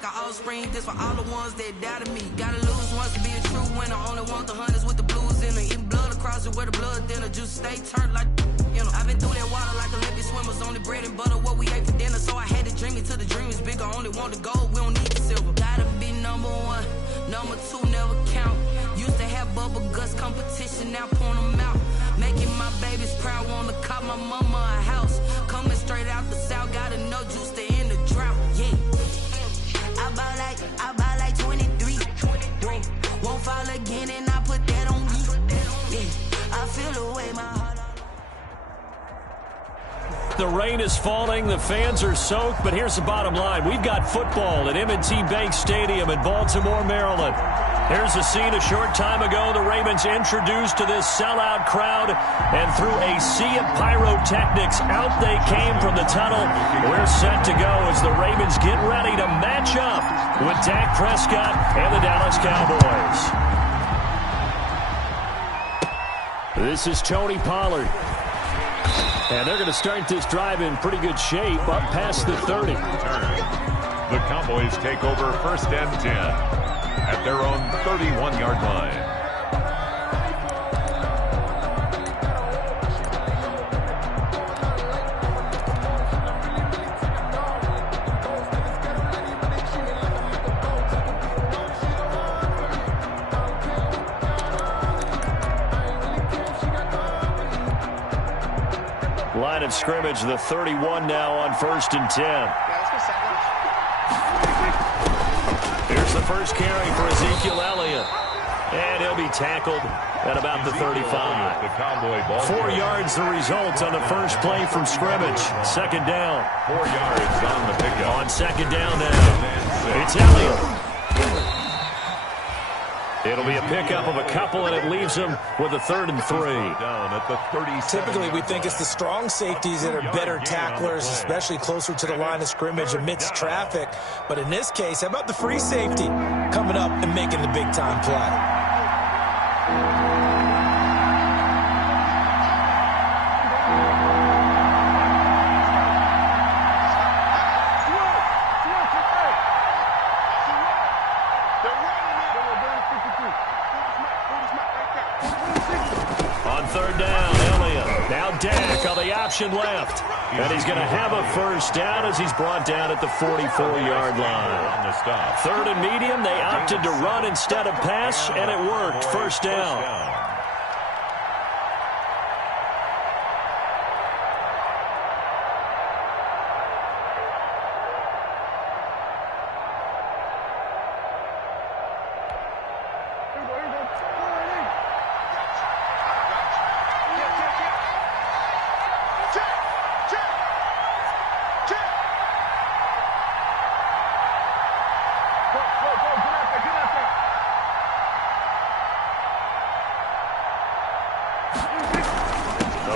like an offspring. This for all the ones that doubted me. Gotta lose once to be a true winner. Only want the hunters with the blues in her. Eating blood across it where the blood thinner. Juice stay turned like, you know. I've been through that water like Olympic swimmers. Only bread and butter what we ate for dinner. So I had to dream it till the dream is bigger. Only want the gold, we don't need the silver. Gotta be number one, number two never count. Used to have bubble guts competition, now point them out. Making my babies proud, wanna cop my mama a house. Coming straight out the south, gotta know juice to end the drought. Yeah, I buy like 23. Won't fall again, and I put that on me. Yeah, I feel the way my heart. The rain is falling, the fans are soaked, but here's the bottom line. We've got football at M&T Bank Stadium in Baltimore, Maryland. Here's a scene a short time ago. The Ravens introduced to this sellout crowd, and through a sea of pyrotechnics, out they came from the tunnel. We're set to go as the Ravens get ready to match up with Dak Prescott and the Dallas Cowboys. This is Tony Pollard. And they're going to start this drive in pretty good shape up past the 30. The Cowboys take over 1st and 10 at their own 31-yard line. Line of scrimmage, the 31 now on 1st and 10. Here's the first carry for Ezekiel Elliott. And he'll be tackled at about the 35. 4 yards the result on the first play from scrimmage. 2nd down. 4 yards on the pickup. On 2nd down now. It's Elliott. It'll be a pickup of a couple, and it leaves them with a 3rd and 3. Down at the 37. Typically, we think it's the strong safeties that are better tacklers, especially closer to the line of scrimmage amidst traffic. But in this case, how about the free safety coming up and making the big-time play? Option left, and he's going to have a 1st down as he's brought down at the 44-yard line. 3rd and medium, they opted to run instead of pass, and it worked. 1st down.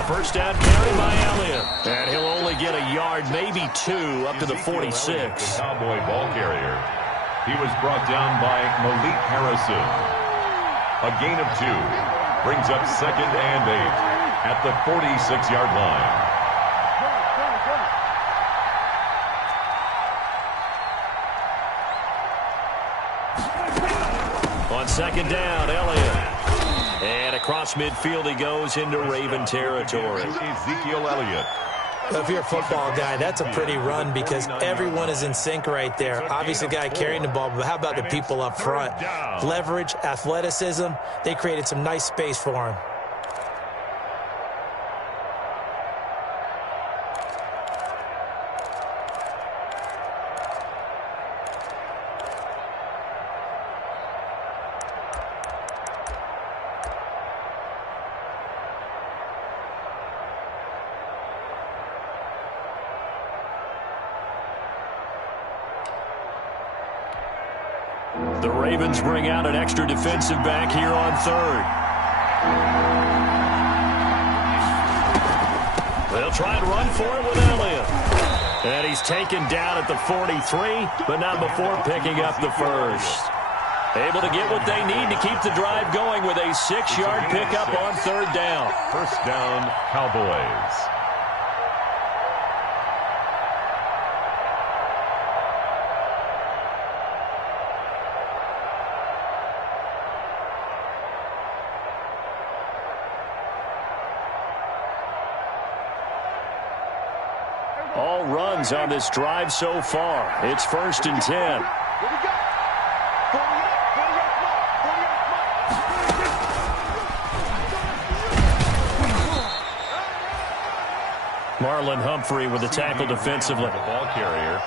First down carry by Elliott. And he'll only get a yard, maybe 2, up to the 46. The Cowboy ball carrier. He was brought down by Malik Harrison. A gain of 2. Brings up 2nd and 8 at the 46-yard line. On 2nd down, Elliott. And across midfield he goes into Raven territory. Ezekiel Elliott. If you're a football guy, that's a pretty run because everyone is in sync right there. Obviously, the guy carrying the ball, but how about the people up front? Leverage, athleticism, they created some nice space for him. The Ravens bring out an extra defensive back here on 3rd. They'll try and run for it with Elliott. And he's taken down at the 43, but not before picking up the 1st. Able to get what they need to keep the drive going with a 6-yard pickup on 3rd down. 1st down, Cowboys. Ravens on this drive so far. It's 1st and 10. Marlon Humphrey with the tackle defensively. The ball carrier.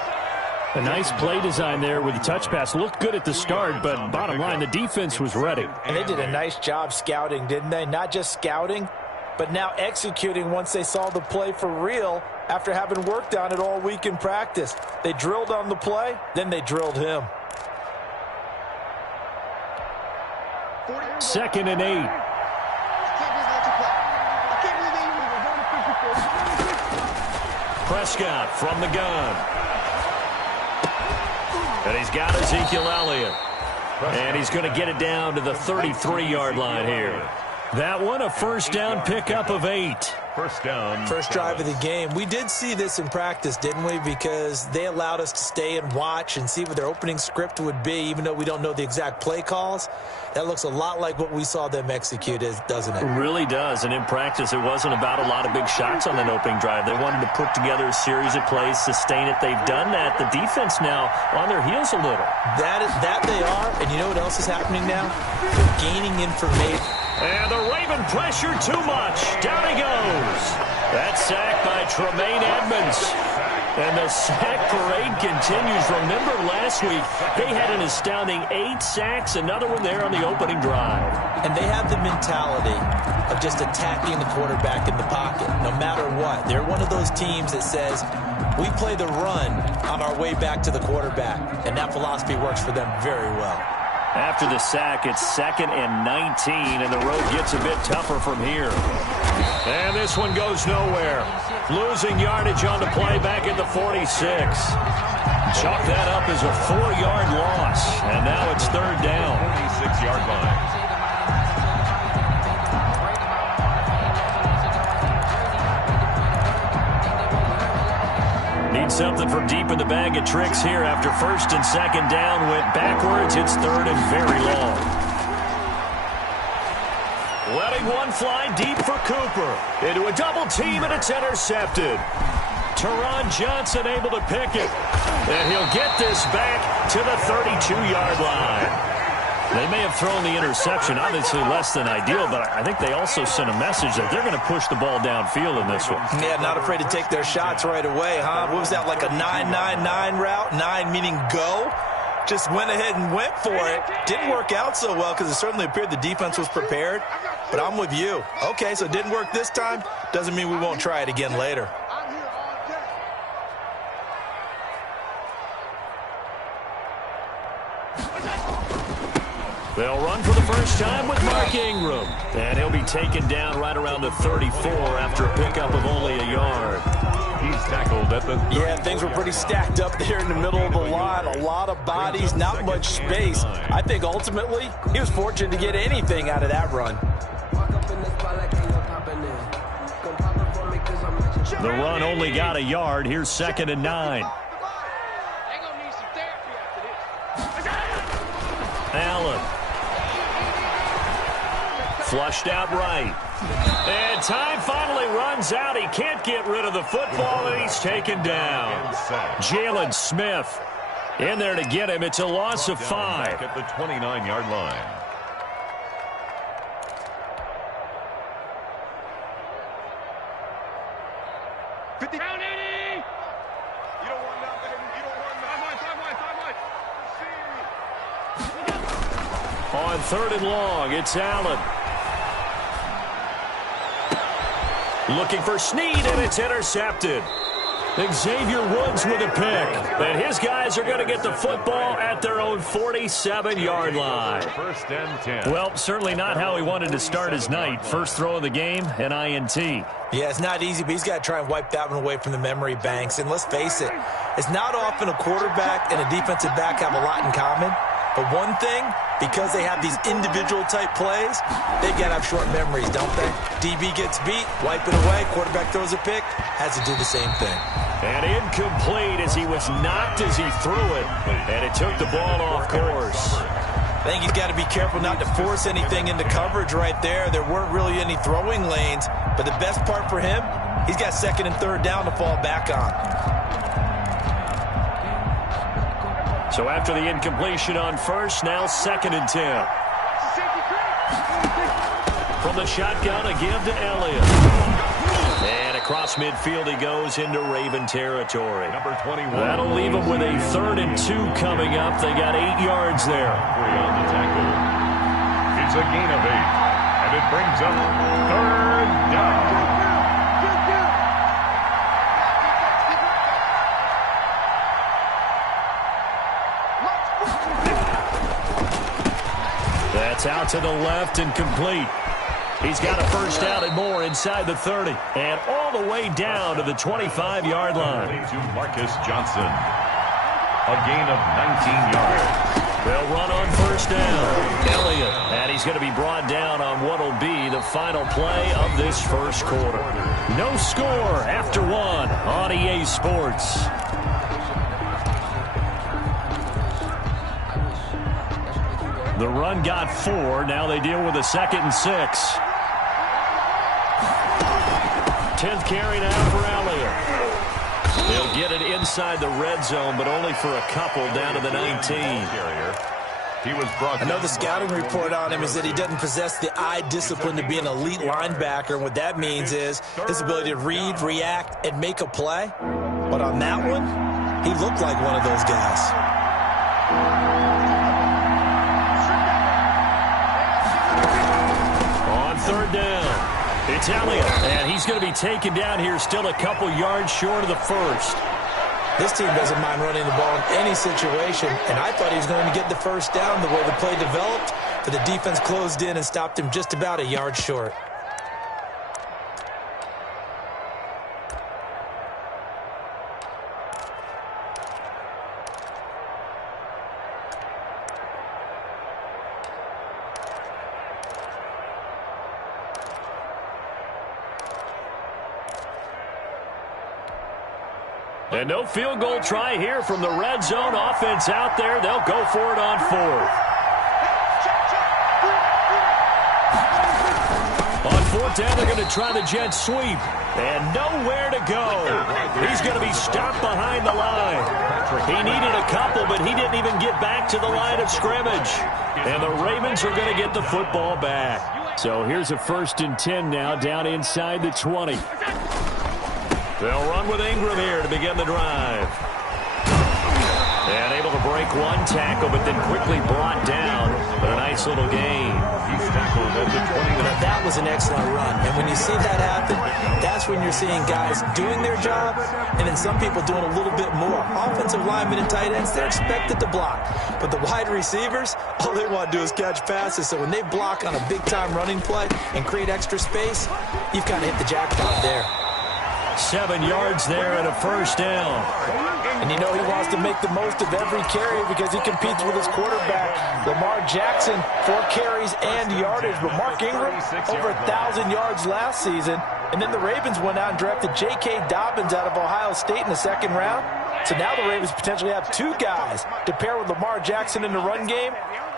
A nice play design there with the touch pass. Looked good at the start, but bottom line, the defense was ready. And they did a nice job scouting, didn't they? Not just scouting, but now executing once they saw the play for real after having worked on it all week in practice. They drilled on the play, then they drilled him. 2nd and 8. Prescott from the gun. And he's got Ezekiel Elliott. And he's going to get it down to the 33-yard line here. That one, a first down pickup of 8. First down. First drive of the game. We did see this in practice, didn't we? Because they allowed us to stay and watch and see what their opening script would be, even though we don't know the exact play calls. That looks a lot like what we saw them execute, doesn't it? It really does. And in practice, it wasn't about a lot of big shots on that opening drive. They wanted to put together a series of plays, sustain it. They've done that. The defense now on their heels a little. That they are. And you know what else is happening now? They're gaining information. And the Raven pressure too much. Down he goes. That sack by Tremaine Edmonds. And the sack parade continues. Remember last week, they had an astounding 8 sacks, another one there on the opening drive. And they have the mentality of just attacking the quarterback in the pocket, no matter what. They're one of those teams that says, we play the run on our way back to the quarterback. And that philosophy works for them very well. After the sack, it's 2nd and 19, and the road gets a bit tougher from here. And this one goes nowhere. Losing yardage on the play back at the 46. Chalk that up as a 4-yard loss, and now it's 3rd down. 46-yard line. Need something from deep in the bag of tricks here after 1st and 2nd down. Went backwards. It's 3rd and very long. Letting one fly deep for Cooper. Into a double team, and it's intercepted. Teron Johnson able to pick it. And he'll get this back to the 32-yard line. They may have thrown the interception, obviously less than ideal, but I think they also sent a message that they're going to push the ball downfield in this one. Yeah, not afraid to take their shots right away, huh? What was that, like a 9-9-9 route? 9 meaning go? Just went ahead and went for it. Didn't work out so well because it certainly appeared the defense was prepared. But I'm with you. Okay, so it didn't work this time. Doesn't mean we won't try it again later. They'll run for the first time with Mark Ingram. And he'll be taken down right around the 34 after a pickup of only a yard. He's tackled at the 30. Yeah, things were pretty stacked up there in the middle of the line. A lot of bodies, not much space. I think ultimately he was fortunate to get anything out of that run. The run only got a yard. Here's 2nd and 9. Allen. Flushed out right. And time finally runs out. He can't get rid of the football, and he's taken down. Jalen Smith in there to get him. It's a loss of 5. At the 29-yard line. On 3rd and long, it's Allen. Looking for Snead, and it's intercepted. Xavier Woods with a pick. And his guys are going to get the football at their own 47-yard line. 1st and 10. Well, certainly not how he wanted to start his night. First throw of the game, an INT. Yeah, it's not easy, but he's got to try and wipe that one away from the memory banks. And let's face it, it's not often a quarterback and a defensive back have a lot in common. But one thing, because they have these individual type plays, they've got to have short memories, don't they? DB gets beat, wipe it away, quarterback throws a pick, has to do the same thing. And incomplete as he was knocked as he threw it, and it took the ball off course. I think he's got to be careful not to force anything into coverage right there. There weren't really any throwing lanes, but the best part for him, he's got 2nd and 3rd down to fall back on. So after the incompletion on first, now 2nd and 10. From the shotgun, a give to Elliott. And across midfield he goes into Raven territory. Number 21. That'll leave him with a 3rd and 2 coming up. They got 8 yards there. On the tackle. It's a gain of 8. And it brings up 3rd down. That's out to the left and complete. He's got a first down and more inside the 30. And all the way down to the 25-yard line. To Marcus Johnson. A gain of 19 yards. They'll run on first down. Elliott. And he's going to be brought down on what will be the final play of this first quarter. No score after 1 on EA Sports. The run got 4. Now they deal with a 2nd and 6. 10th carry now for Elliott. They'll get it inside the red zone, but only for a couple down to the 19. He was brought. I know the scouting report on him is that he doesn't possess the eye discipline to be an elite linebacker. And what that means is his ability to read, react, and make a play. But on that one, he looked like one of those guys. Third down. It's Elliott, and he's going to be taken down here still a couple yards short of the first. This team doesn't mind running the ball in any situation, and I thought he was going to get the first down the way the play developed, but the defense closed in and stopped him just about a yard short. And no field goal try here from the red zone. Offense out there. They'll go for it on 4th. On 4th down, they're going to try the jet sweep. And nowhere to go. He's going to be stopped behind the line. He needed a couple, but he didn't even get back to the line of scrimmage. And the Ravens are going to get the football back. So here's a 1st and 10 now down inside the 20. They'll run with Ingram here to begin the drive. And able to break one tackle, but then quickly brought down. But a nice little gain. He's tackled at the 20. Now that was an excellent run. And when you see that happen, that's when you're seeing guys doing their job and then some people doing a little bit more. Offensive linemen and tight ends, they're expected to block. But the wide receivers, all they want to do is catch passes. So when they block on a big-time running play and create extra space, you've kind of hit the jackpot there. 7 yards there and a first down. And you know he wants to make the most of every carry because he competes with his quarterback. Lamar Jackson, 4 carries and yardage. But Mark Ingram, over 1,000 yards last season. And then the Ravens went out and drafted J.K. Dobbins out of Ohio State in the 2nd round. So now the Ravens potentially have 2 guys to pair with Lamar Jackson in the run game.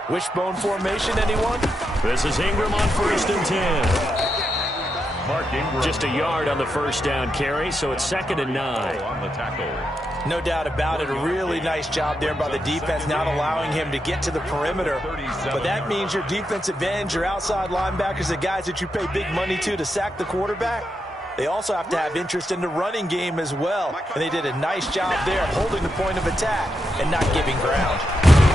Wishbone formation, anyone? This is Ingram on 1st and 10. Mark Ingram. Just a yard on the first down carry, so it's 2nd and 9. On the tackle. No doubt about it. A really nice job there by the defense, not allowing him to get to the perimeter. But that means your defensive ends, your outside linebackers, the guys that you pay big money to sack the quarterback, they also have to have interest in the running game as well. And they did a nice job there holding the point of attack and not giving ground.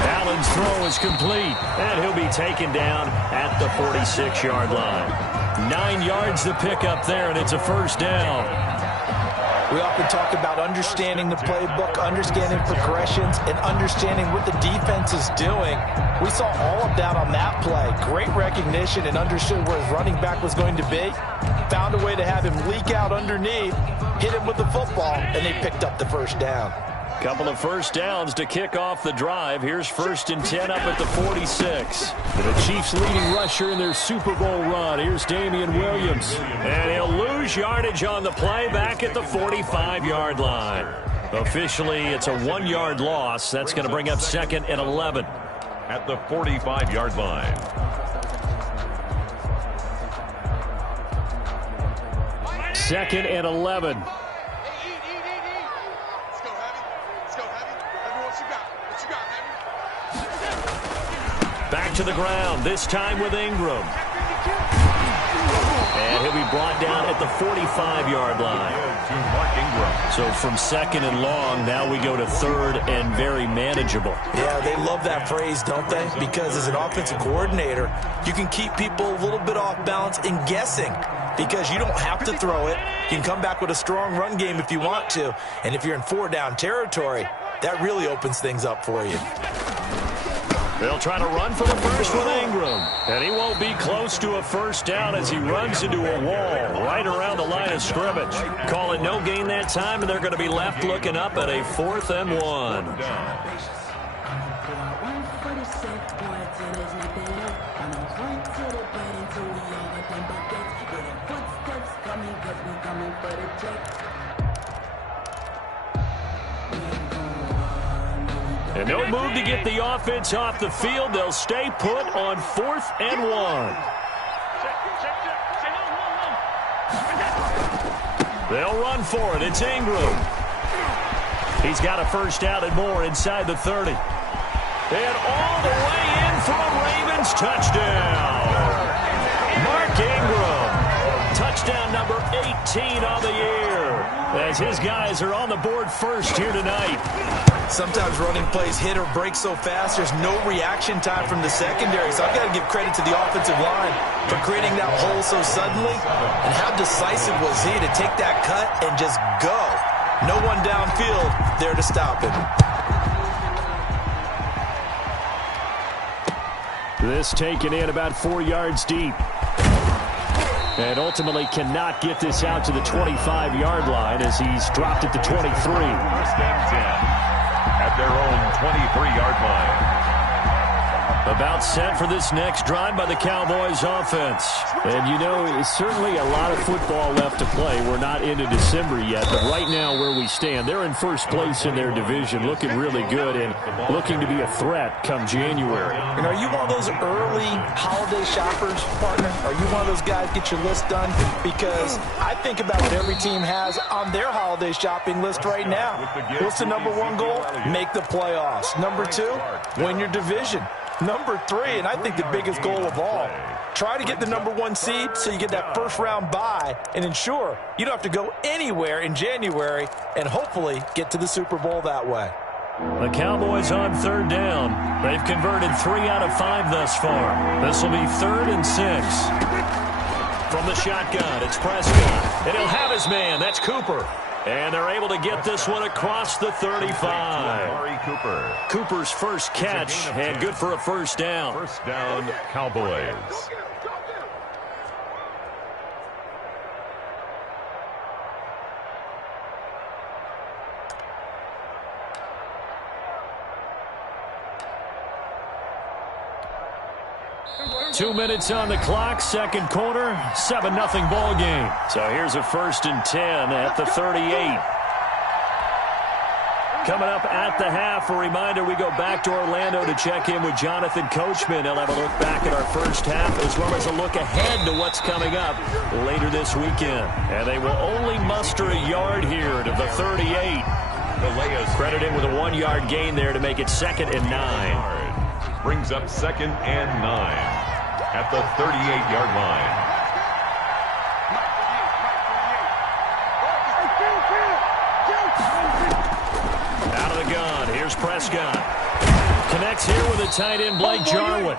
Allen's throw is complete, and he'll be taken down at the 46-yard line. 9 yards to pick up there, and it's a first down. We often talk about understanding the playbook, understanding progressions, and understanding what the defense is doing. We saw all of that on that play. Great recognition and understood where his running back was going to be. Found a way to have him leak out underneath, hit him with the football, and they picked up the first down. Couple of first downs to kick off the drive. Here's 1st and 10 up at the 46. The Chiefs leading rusher in their Super Bowl run. Here's Damian Williams. And he'll lose yardage on the play back at the 45-yard line. Officially, it's a 1-yard loss. That's going to bring up 2nd and 11. At the 45-yard line. Second and 11. to the ground, this time with Ingram. And he'll be brought down at the 45-yard line. So from second and long, now we go to third and very manageable. Yeah, they love that phrase, don't they? Because as an offensive coordinator, you can keep people a little bit off balance and guessing because you don't have to throw it. You can come back with a strong run game if you want to. And if you're in 4-down territory, that really opens things up for you. They'll try to run for the first with Ingram. And he won't be close to a first down as he runs into a wall right around the line of scrimmage. Call it no gain that time, and they're going to be left looking up at a 4th and 1. And no move to get the offense off the field. They'll stay put on 4th and 1. They'll run for it. It's Ingram. He's got a first down and more inside the 30. And all the way in for a Ravens touchdown. Mark Ingram. Touchdown number 18 on the year. As his guys are on the board first here tonight. Sometimes running plays hit or break so fast, there's no reaction time from the secondary. So I've got to give credit to the offensive line for creating that hole so suddenly. And how decisive was he to take that cut and just go. No one downfield there to stop him. This taken in about 4 yards deep. And ultimately cannot get this out to the 25-yard line as he's dropped it to 23. First and 10 at their own 23-yard line. About set for this next drive by the Cowboys offense. And, you know, certainly a lot of football left to play. We're not into December yet, but right now where we stand, they're in first place in their division, looking really good and looking to be a threat come January. And are you one of those early holiday shoppers, partner? Are you one of those guys get your list done? Because I think about what every team has on their holiday shopping list right now. What's the number 1 goal? Make the playoffs. Number 2, win your division. Number 3, and I think the biggest goal of all, try to get the number 1 seed so you get that first-round bye and ensure you don't have to go anywhere in January and hopefully get to the Super Bowl that way. The Cowboys on 3rd down. They've converted 3 out of 5 thus far. This will be 3rd and 6. From the shotgun, it's Prescott. And he'll have his man. That's Cooper. And they're able to get this one across the 35. Cooper's first catch, and good for a first down. First down, Cowboys. Two minutes on the clock, second quarter, 7-0 ball game. So here's a 1st and 10 at the 38. Coming up at the half, a reminder, we go back to Orlando to check in with Jonathan Coachman. He'll have a look back at our first half as well as a look ahead to what's coming up later this weekend. And they will only muster a yard here to the 38. Credited with a 1-yard gain there to make it 2nd and 9. Brings up 2nd and 9 at the 38-yard line. Out of the gun, here's Prescott. Connects here with a tight end, Blake Jarwin.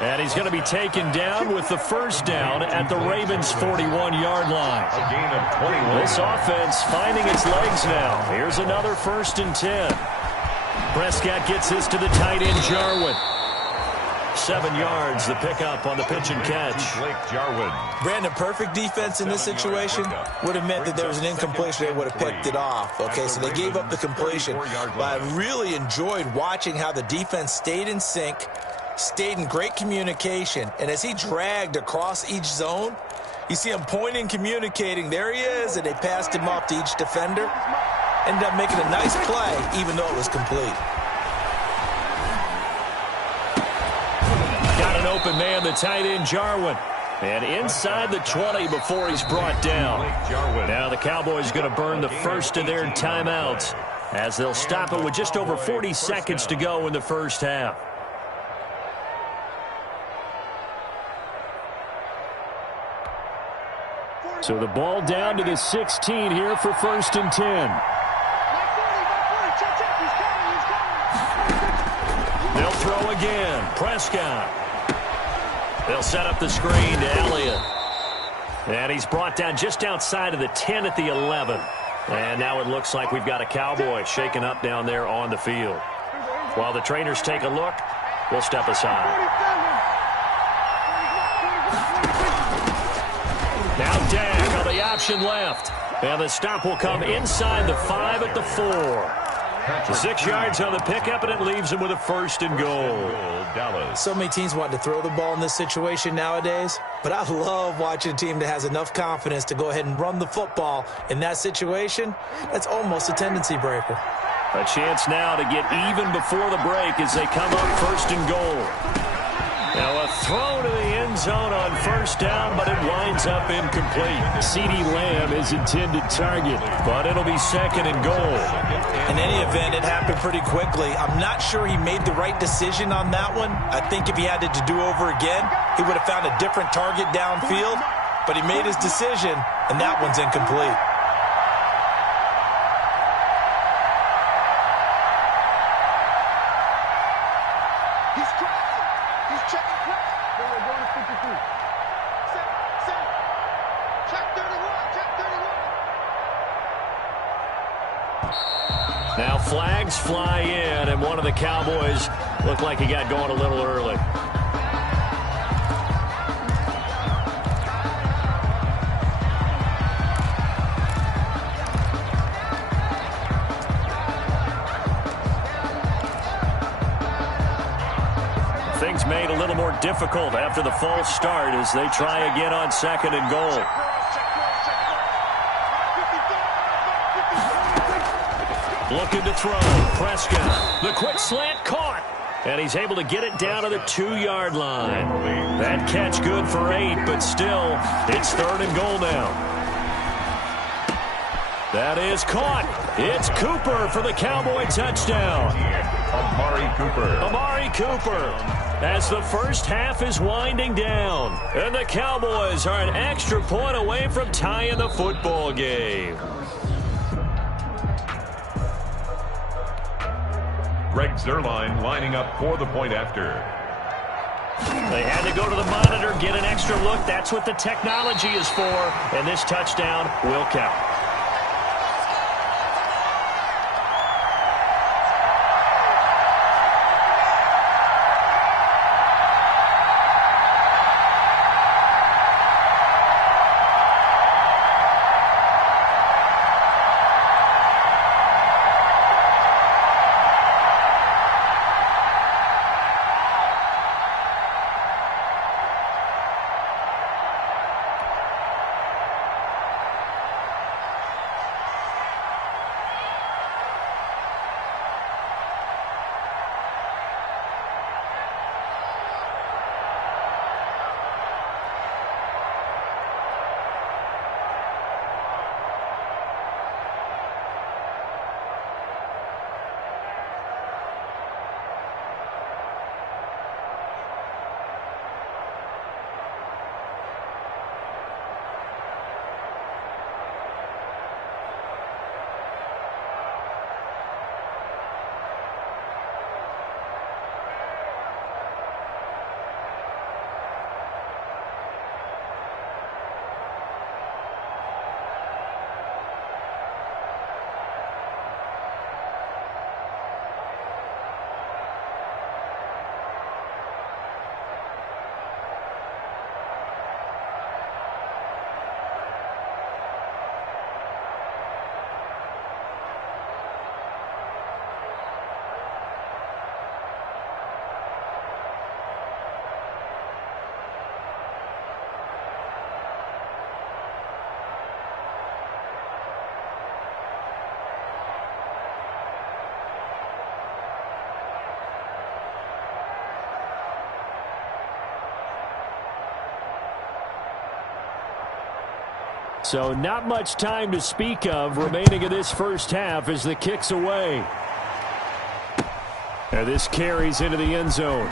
And he's going to be taken down with the first down at the Ravens' 41-yard line. A gain of 21. This offense finding its legs now. Here's another 1st and 10. Prescott gets this to the tight end, Jarwin. 7 yards, the pickup on the pitch and catch. Blake Jarwin. Brandon, perfect defense in this situation would have meant that there was an incompletion. They would have picked it off. Okay, so they gave up the completion. But I really enjoyed watching how the defense stayed in sync, stayed in great communication. And as he dragged across each zone, you see him pointing, communicating. There he is, and they passed him off to each defender. Ended up making a nice play, even though it was complete. Got an open man, the tight end, Jarwin. And inside the 20 before he's brought down. Now the Cowboys going to burn the first of their timeouts as they'll stop it with just over 40 seconds to go in the first half. So the ball down to the 16 here for 1st and 10. They'll throw again. Prescott. They'll set up the screen to Elliott. And he's brought down just outside of the 10 at the 11. And now it looks like we've got a Cowboy shaken up down there on the field. While the trainers take a look, we'll step aside. Now Dak on the option left. And the stop will come inside the 5 at the 4. 6 yards on the pickup, and it leaves him with a 1st and goal. Dallas. So many teams want to throw the ball in this situation nowadays, but I love watching a team that has enough confidence to go ahead and run the football in that situation. That's almost a tendency breaker. A chance now to get even before the break as they come up 1st and goal. Now a throw to the end zone on 1st down, but it winds up incomplete. CeeDee Lamb is intended target, but it'll be 2nd and goal. In any event, it happened pretty quickly. I'm not sure he made the right decision on that one. I think if he had it to do over again, he would have found a different target downfield, but he made his decision, and that one's incomplete. Now flags fly in, and one of the Cowboys looked like he got going a little early. Things made a little more difficult after the false start as they try again on 2nd and goal. Looking to throw. Prescott. The quick slant caught. And he's able to get it down to the 2-yard line. That catch good for 8, but still, it's 3rd and goal now. That is caught. It's Cooper for the Cowboy touchdown. Amari Cooper. As the first half is winding down. And the Cowboys are an extra point away from tying the football game. Greg Zuerlein lining up for the point after. They had to go to the monitor, get an extra look. That's what the technology is for. And this touchdown will count. So not much time to speak of remaining in this first half as the kick's away. And this carries into the end zone.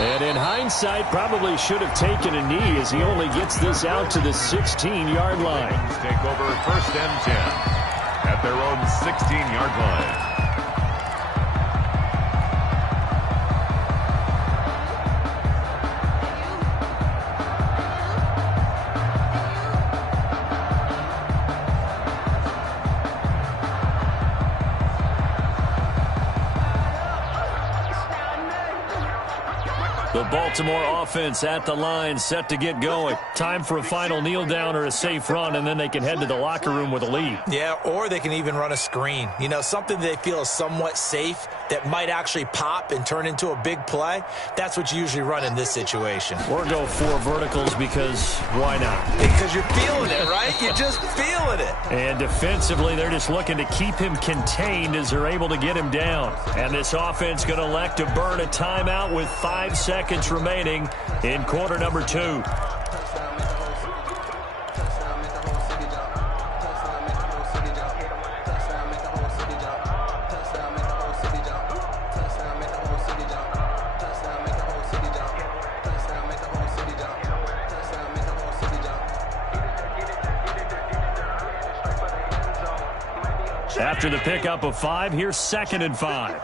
And in hindsight, probably should have taken a knee as he only gets this out to the 16-yard line. Take over 1st and 10 at their own 16-yard line. The Baltimore offense at the line, set to get going. Time for a final kneel down or a safe run, and then they can head to the locker room with a lead. Yeah, or they can even run a screen. You know, something they feel is somewhat safe that might actually pop and turn into a big play. That's what you usually run in this situation. Or go 4 verticals because why not? Because you're feeling it, right? You're just feeling it. And defensively, they're just looking to keep him contained as they're able to get him down. And this offense going to elect to burn a timeout with 5 seconds remaining in quarter number 2. After the pickup of 5, here's 2nd and 5.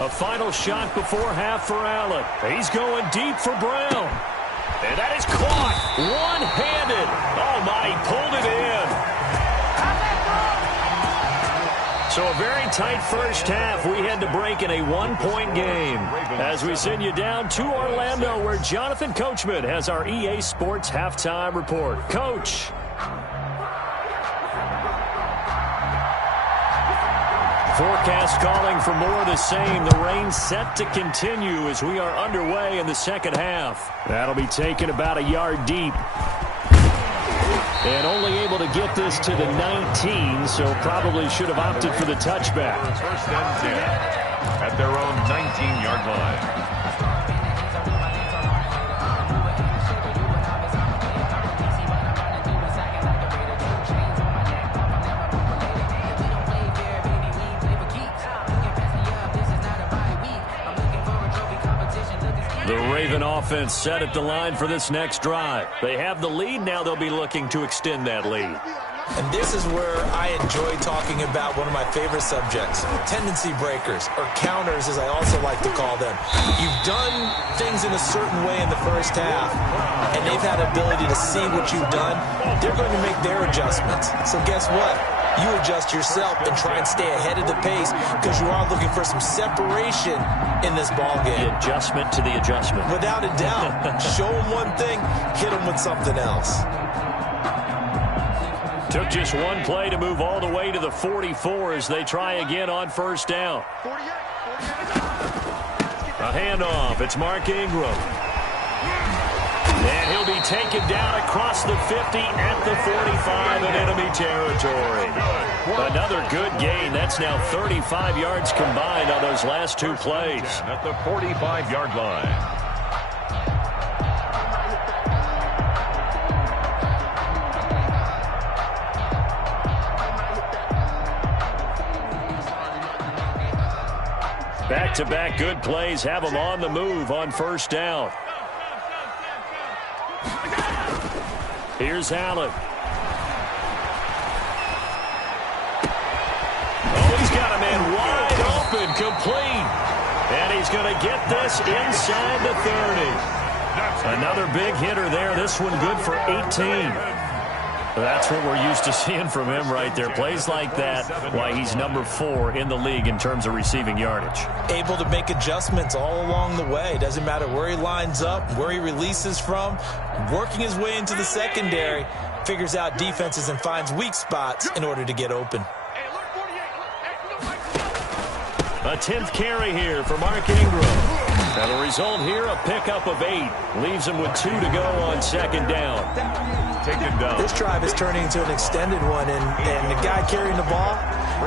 A final shot before half for Allen. He's going deep for Brown. And that is caught. One-handed. Oh, my, he pulled it in. So a very tight first half. We had to break in a 1-point game. As we send you down to Orlando, where Jonathan Coachman has our EA Sports halftime report. Coach. Forecast calling for more of the same. The rain set to continue as we are underway in the second half. That'll be taken about a yard deep. And only able to get this to the 19, so probably should have opted for the touchback. 1st and 10 at their own 19-yard line. The Raven offense set at the line for this next drive. They have the lead. Now they'll be looking to extend that lead. And this is where I enjoy talking about one of my favorite subjects, tendency breakers, or counters as I also like to call them. You've done things in a certain way in the first half, and they've had ability to see what you've done. They're going to make their adjustments. So guess what? You adjust yourself and try and stay ahead of the pace because you are looking for some separation in this ball game. The adjustment to the adjustment. Without a doubt. Show them one thing, hit them with something else. Took just one play to move all the way to the 44 as they try again on 1st down. A handoff. It's Mark Ingram. And he'll be taken down across the 50 at the 45 in enemy territory. Another good gain. That's now 35 yards combined on those last 2 plays. At the 45-yard line. Back-to-back good plays have them on the move on 1st down. Here's Allen. Oh, he's got a man wide open, complete. And he's going to get this inside the 30. Another big hitter there. This one good for 18. That's what we're used to seeing from him right there. Plays like that, why he's number 4 in the league in terms of receiving yardage. Able to make adjustments all along the way. Doesn't matter where he lines up, where he releases from. Working his way into the secondary, figures out defenses and finds weak spots in order to get open. A 10th carry here for Mark Ingram. And the result here, a pickup of 8. Leaves him with 2 to go on 2nd down. Taken down. This drive is turning into an extended one, and the guy carrying the ball,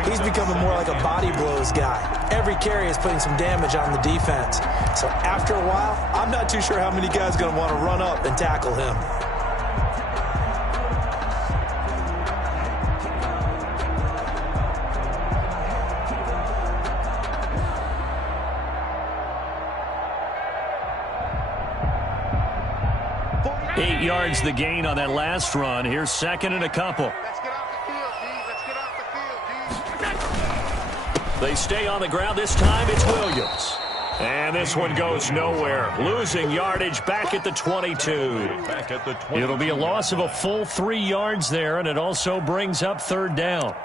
he's becoming more like a body blows guy. Every carry is putting some damage on the defense. So after a while, I'm not too sure how many guys are going to want to run up and tackle him. 8 yards the gain on that last run. Here's second and a couple. Let's get off the field, D. Let's get off the field, D. They stay on the ground. This time it's Williams. And this one goes nowhere. Losing yardage back at the 22. Back at the 22. It'll be a loss of a full 3 yards there, and it also brings up third down.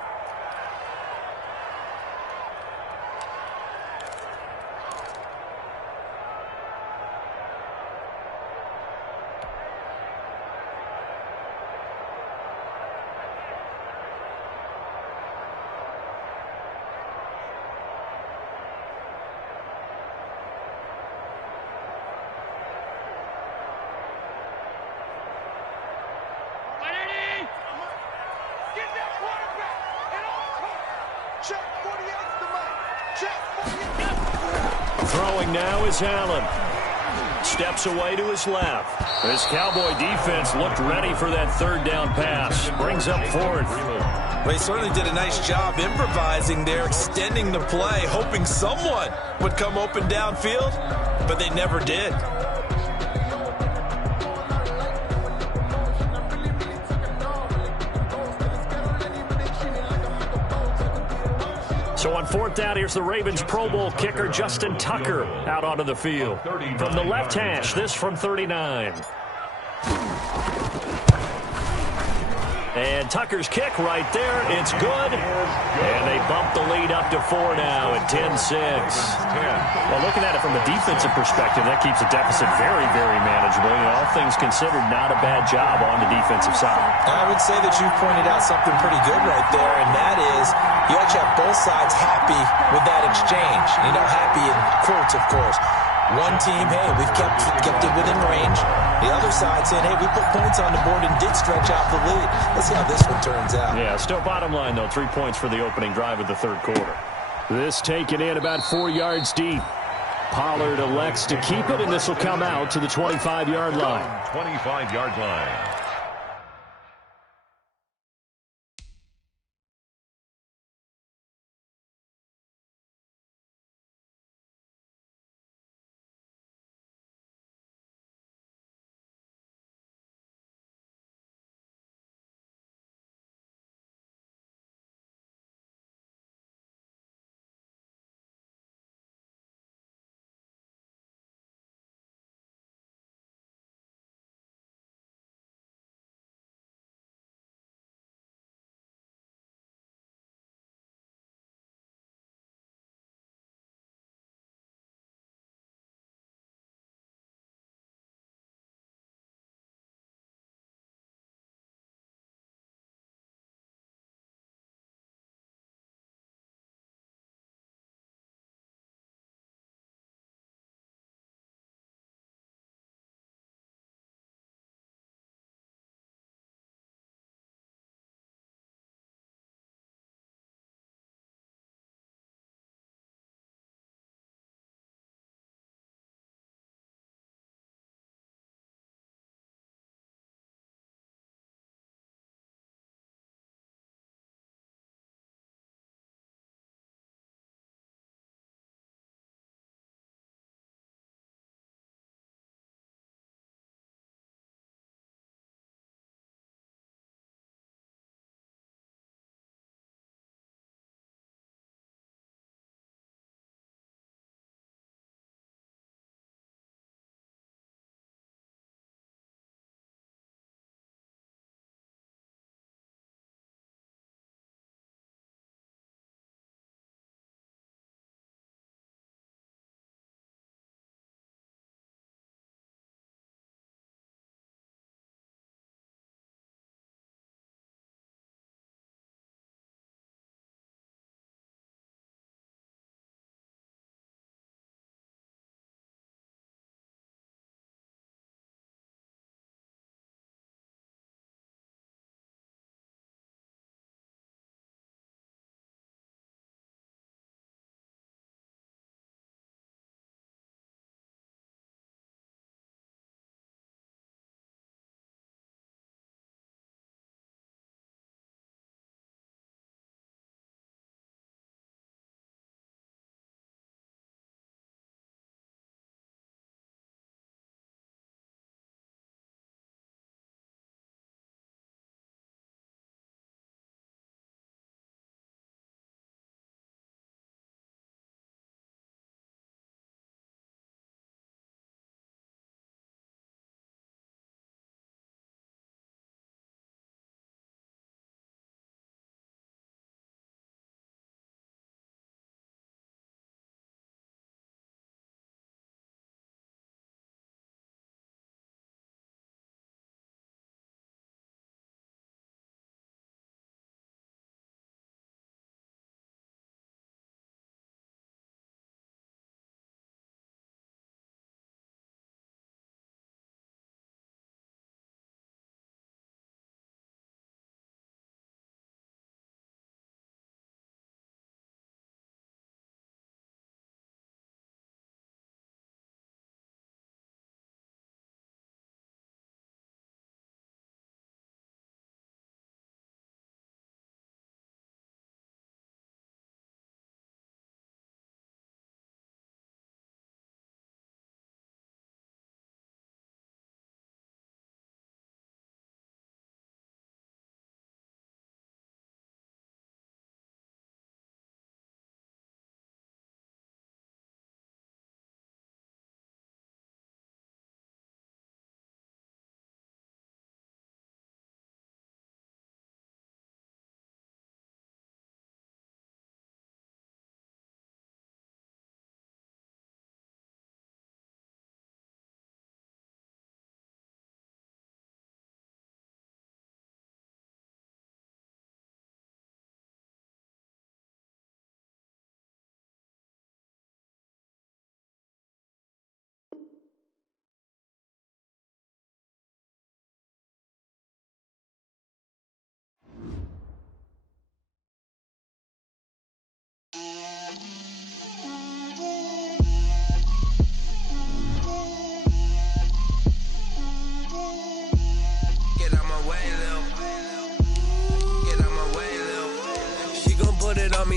Throwing now is Allen. Steps away to his left. This Cowboy defense looked ready for that third down pass. Brings up fourth. Well, he certainly did a nice job improvising there, extending the play, hoping someone would come open downfield, but they never did. So on fourth down, here's the Ravens Pro Bowl kicker, Justin Tucker, out onto the field. From the left hash, this from 39. And Tucker's kick right there. It's good. And they bump the lead up to 4 now at 10-6. Well, looking at it from a defensive perspective, that keeps the deficit very, very manageable. You know, all things considered, not a bad job on the defensive side. I would say that you pointed out something pretty good right there, and that is you actually have both sides happy with that exchange. You know, happy in quotes, of course. One team, hey, we've kept it within range. The other side saying, hey, we put points on the board and did stretch out the lead. Let's see how this one turns out. Yeah, still bottom line, though, 3 points for the opening drive of the third quarter. This taken in about 4 yards deep. Pollard elects to keep it, and this will come out to the 25-yard line. 25-yard line.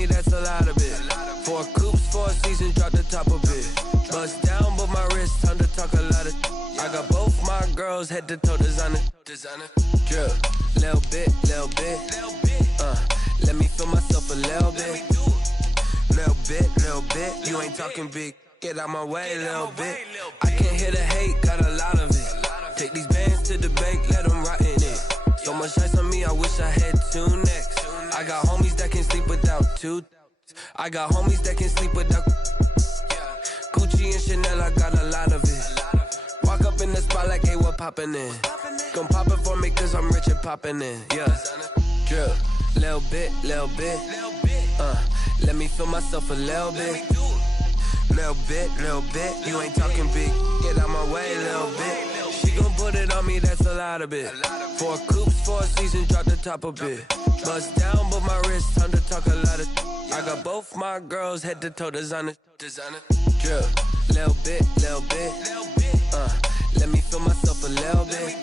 me, that's a lot of it. 4 coops, 4 seasons, drop the top a bit. Bust down, but my wrist, time to talk a lot of. I got both my girls head to toe designer. Drip, little bit. Let me feel myself a little bit. Little bit. You ain't talking big. Get out my way, little bit. I can't hear the hate, got a lot of it. Take these bands to the bank, let them rot in it. So much ice on me, I wish I had 2 necks. I got homies that can sleep without 2. I got homies that can sleep without Gucci and Chanel, I got a lot of it. Walk up in the spot like, hey, what poppin' in? Gon' pop it for me cause I'm rich and poppin' in, yeah. Drip, little bit. Let me feel myself a little bit. Little bit. You ain't talking big. Get out my way, little bit. She gon' put it on me, that's a lot of it. 4 coops, 4 seasons, drop the top a bit. Bust down, but my wrist, time to talk a lot of. I got both my girls head to toe designer. Drip, little bit. Let me feel myself a little bit.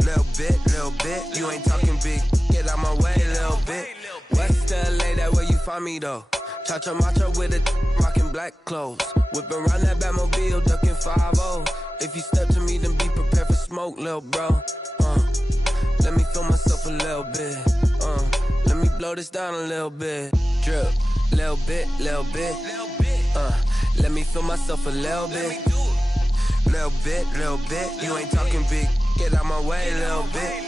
Little bit. You ain't talking big. Get out my way, little bit. West LA, that where you find me though. Cha-cha matcha with a rockin' black clothes. Whippin' around that Batmobile, duckin' 5-0. If you step to me, then be prepared for smoke, lil' bro. Let me feel myself a little bit. Let me blow this down a little bit. Drip, little bit. Let me feel myself a little bit. Little bit. You ain't talking big. Get out my way, little bit.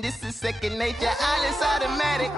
This is second nature, all is automatic.